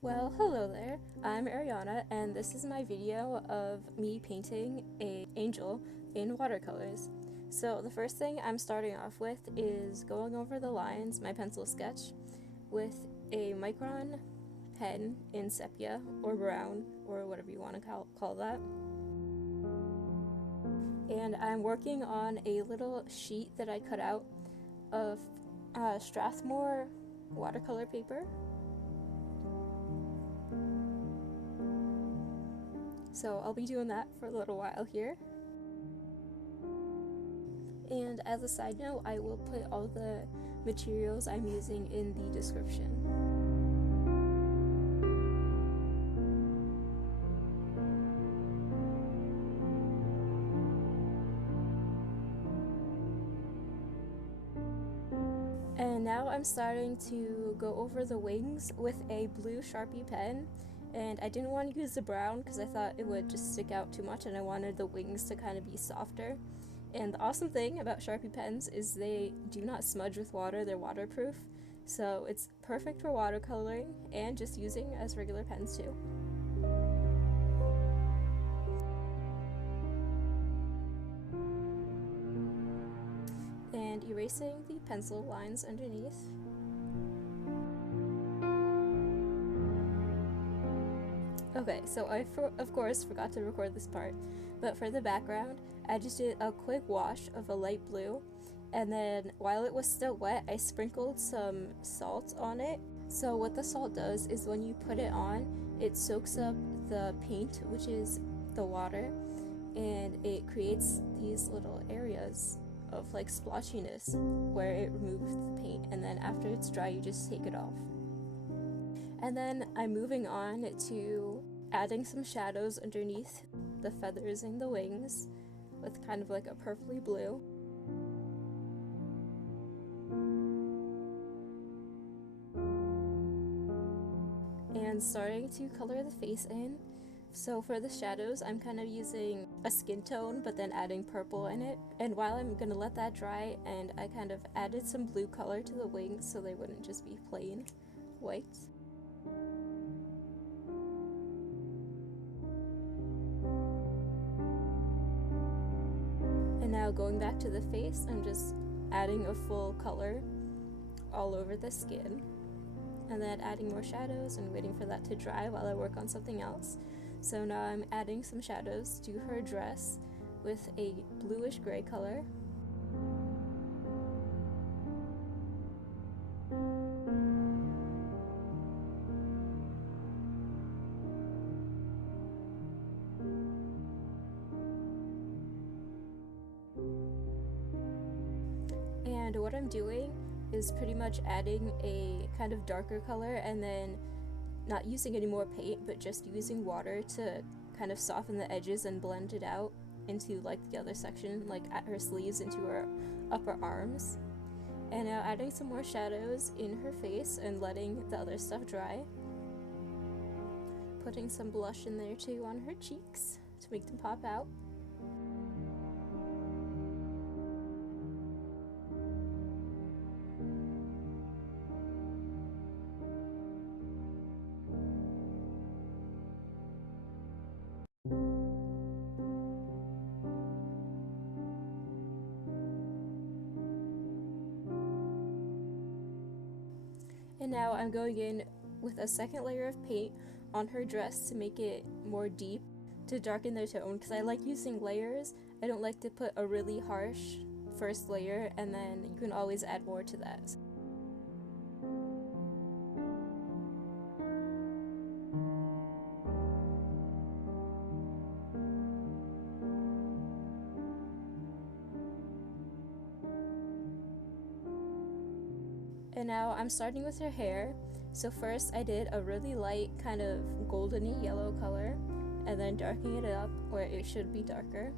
Well, hello there. I'm Aryanna, and this is my video of me painting an angel in watercolors. So the first thing I'm starting off with is going over the lines, my pencil sketch, with a Micron pen in sepia or brown or whatever you want to call that. And I'm working on a little sheet that I cut out of Strathmore watercolor paper. So I'll be doing that for a little while here. And as a side note, I will put all the materials I'm using in the description. And now I'm starting to go over the wings with a blue Sharpie pen. And I didn't want to use the brown because I thought it would just stick out too much and I wanted the wings to kind of be softer. And the awesome thing about Sharpie pens is they do not smudge with water, they're waterproof. So it's perfect for watercoloring and just using as regular pens too. And erasing the pencil lines underneath. Okay, so I of course forgot to record this part, but for the background, I just did a quick wash of a light blue, and then while it was still wet, I sprinkled some salt on it. So what the salt does is when you put it on, it soaks up the paint, which is the water, and it creates these little areas of like splotchiness where it removes the paint, and then after it's dry, you just take it off. And then I'm moving on to adding some shadows underneath the feathers and the wings with kind of like a purpley blue. And starting to color the face in. So for the shadows, I'm kind of using a skin tone but then adding purple in it. And while I'm going to let that dry, and I kind of added some blue color to the wings so they wouldn't just be plain white. And now going back to the face, I'm just adding a full color all over the skin. And then adding more shadows and waiting for that to dry while I work on something else. So now I'm adding some shadows to her dress with a bluish gray color. And what I'm doing is pretty much adding a kind of darker color and then not using any more paint but just using water to kind of soften the edges and blend it out into like the other section, like at her sleeves into her upper arms. And now adding some more shadows in her face and letting the other stuff dry. Putting some blush in there too on her cheeks to make them pop out. And now I'm going in with a second layer of paint on her dress to make it more deep, to darken the tone, because I like using layers. I don't like to put a really harsh first layer and then you can always add more to that. And now I'm starting with her hair. So first I did a really light kind of goldeny yellow color and then darkening it up where it should be darker.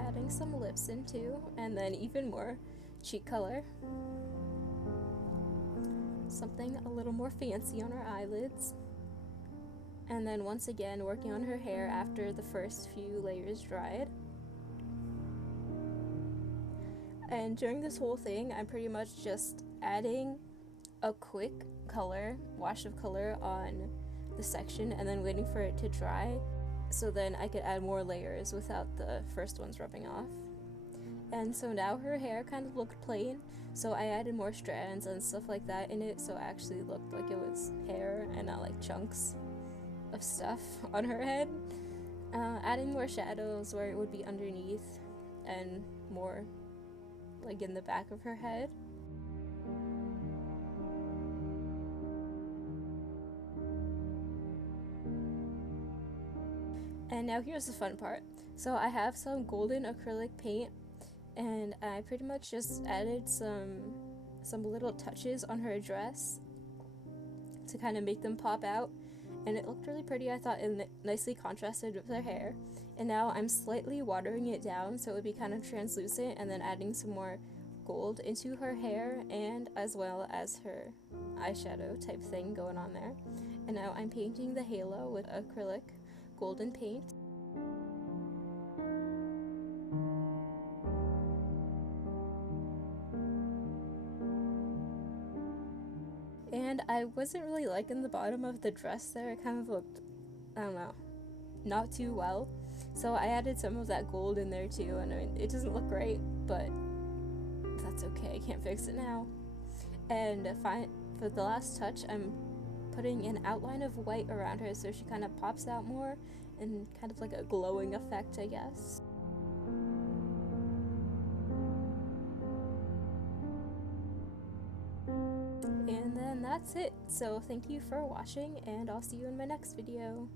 Adding some lips in too, and then even more cheek color. Something a little more fancy on her eyelids. And then once again working on her hair after the first few layers dried. And during this whole thing, I'm pretty much just adding a quick wash of color on the section and then waiting for it to dry, so then I could add more layers without the first ones rubbing off. And so now her hair kind of looked plain, so I added more strands and stuff like that in it, so it actually looked like it was hair and not like chunks of stuff on her head. Adding more shadows where it would be underneath and more like in the back of her head. And now here's the fun part. So I have some golden acrylic paint, and I pretty much just added some little touches on her dress to kind of make them pop out, and it looked really pretty. I thought it nicely contrasted with her hair. And now I'm slightly watering it down so it would be kind of translucent, and then adding some more gold into her hair and as well as her eyeshadow type thing going on there. And now I'm painting the halo with acrylic golden paint. And I wasn't really liking the bottom of the dress there. It kind of looked, I don't know, not too well. So I added some of that gold in there too, and I mean, it doesn't look great, but that's okay, I can't fix it now. And for the last touch, I'm putting an outline of white around her so she kind of pops out more, and kind of like a glowing effect, I guess. And then that's it. So thank you for watching, and I'll see you in my next video.